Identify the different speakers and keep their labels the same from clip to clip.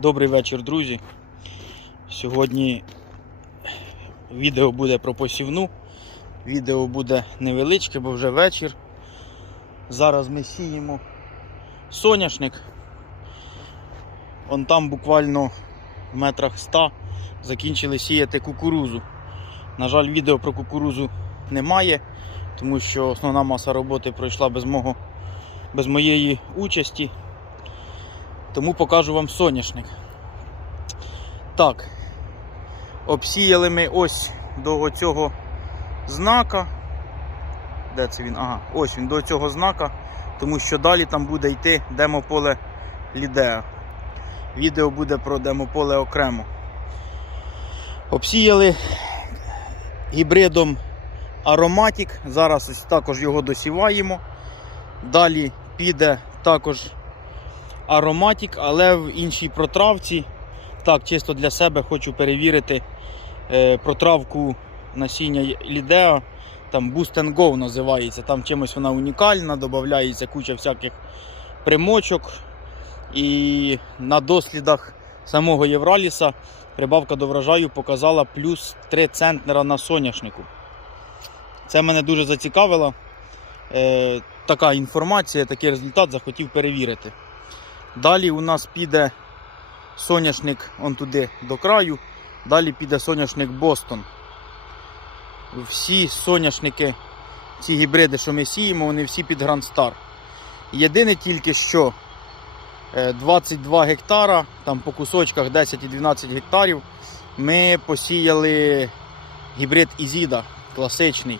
Speaker 1: Добрий вечір, друзі. Сьогодні відео буде про посівну. Відео буде невеличке, бо вже вечір. Зараз ми сіємо соняшник. Он там буквально в метрах 100 закінчили сіяти кукурузу. На жаль, відео про кукурузу немає, тому що основна маса роботи пройшла без, мого, без моєї участі. Тому покажу вам соняшник. Так, обсіяли ми ось до оцього знака. Де це він? Ага, ось він до цього знака, тому що далі там буде йти демополе Лідеа. Відео буде про демополе окремо. Обсіяли гібридом Aromatic. Зараз ось також його досіваємо. Далі піде також ароматик, але в іншій протравці. Так, чисто для себе хочу перевірити е, протравку насіння Лідео. Там Boost and Go називається. Там чимось вона унікальна, додається куча всяких примочок. І на дослідах самого Євраліса прибавка до врожаю показала плюс 3 центнера на соняшнику. Це мене дуже зацікавило. Е, така інформація, такий результат захотів перевірити. Далі у нас піде соняшник он туди до краю. Далі піде соняшник Бостон. Всі соняшники, ці гібриди, що ми сіємо, вони всі під Grand Star. Єдине тільки що е, 22 гектара, там по кусочках 10 і 12 гектарів, ми посіяли гібрид Ізіда класичний.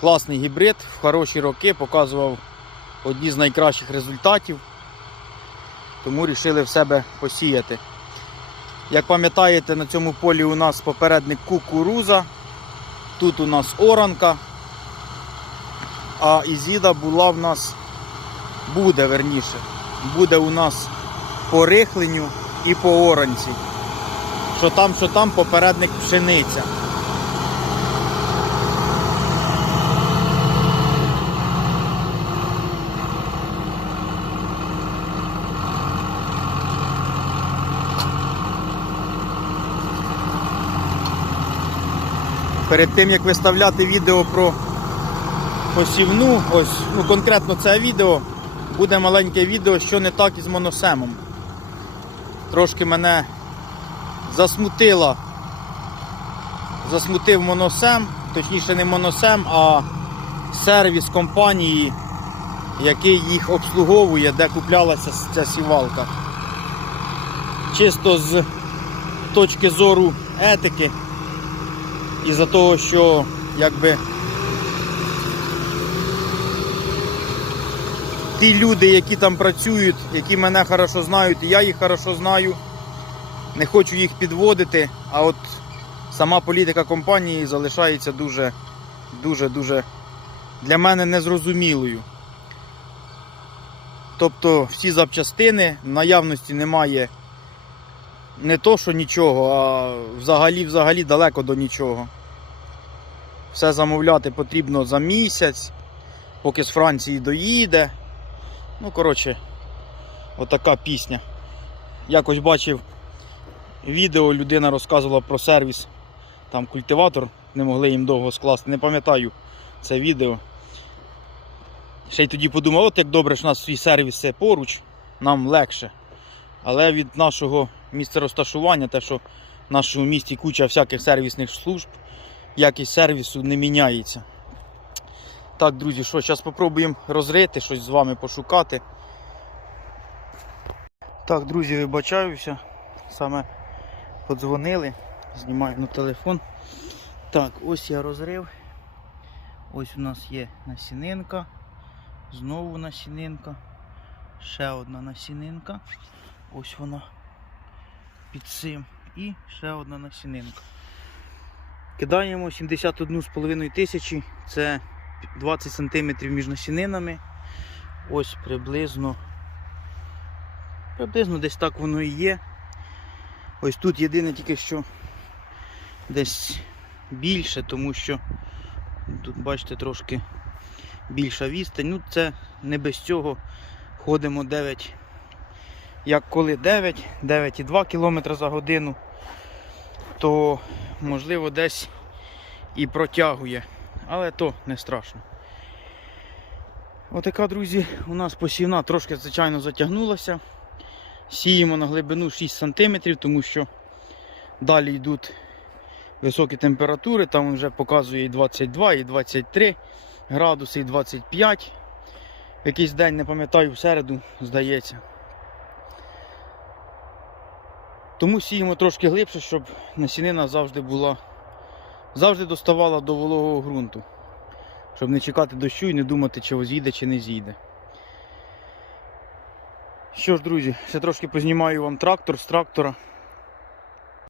Speaker 1: Класний гібрид, в хороші роки показував одні з найкращих результатів тому вирішили в себе посіяти. Як пам'ятаєте, на цьому полі у нас попередник кукуруза, тут у нас оранка, а Ізіда була в нас, буде верніше, буде у нас по рихленню і по оранці. Що там, що там попередник пшениця. Перед тим як виставляти відео про посівну, ось ну конкретно це відео, буде маленьке відео, що не так із моносемом. Трошки мене засмутила, засмутив моносем, точніше не моносем, а сервіс компанії, який їх обслуговує, де куплялася ця сівалка. Чисто з точки зору етики із-за того, що якби ті люди, які там працюють, які мене хорошо знають, і я їх хорошо знаю, не хочу їх підводити, а от сама політика компанії залишається дуже, дуже, дуже для мене незрозумілою. Тобто всі запчастини в наявності немає не то, що нічого, а взагалі взагалі далеко до нічого. Все замовляти потрібно за місяць, поки з Франції доїде. Ну, коротше, отака пісня. Якось бачив відео, людина розказувала про сервіс. Там культиватор, не могли їм довго скласти. Не пам'ятаю це відео. Ще й тоді подумав, от як добре, що у нас свій сервіс це поруч, нам легше. Але від нашого місця розташування, те, що в нашому місті куча всяких сервісних служб, якість сервісу не міняється. Так, друзі, що, зараз спробуємо розрити, щось з вами пошукати. Так, друзі, вибачаюся. Саме подзвонили, знімаю на телефон. Так, ось я розрив. Ось у нас є насінинка. Знову насінинка. Ще одна насінинка. Ось вона під цим. І ще одна насінинка. Кидаємо 71,5 тисячі. Це 20 см між насінинами. Ось приблизно. Приблизно десь так воно і є. Ось тут єдине тільки що десь більше, тому що тут, бачите, трошки більша відстань. Ну, це не без цього ходимо 9 як коли 9, 9,2 км за годину, то можливо десь і протягує. Але то не страшно. Отака, друзі, у нас посівна трошки, звичайно, затягнулася. Сіємо на глибину 6 см, тому що далі йдуть високі температури, там вже показує і 22, і 23 градуси, і 25. В якийсь день, не пам'ятаю, в середу, здається. Тому сіємо трошки глибше, щоб насінина завжди була, завжди доставала до вологого ґрунту. Щоб не чекати дощу і не думати, чи зійде, чи не зійде. Що ж, друзі, ще трошки познімаю вам трактор з трактора.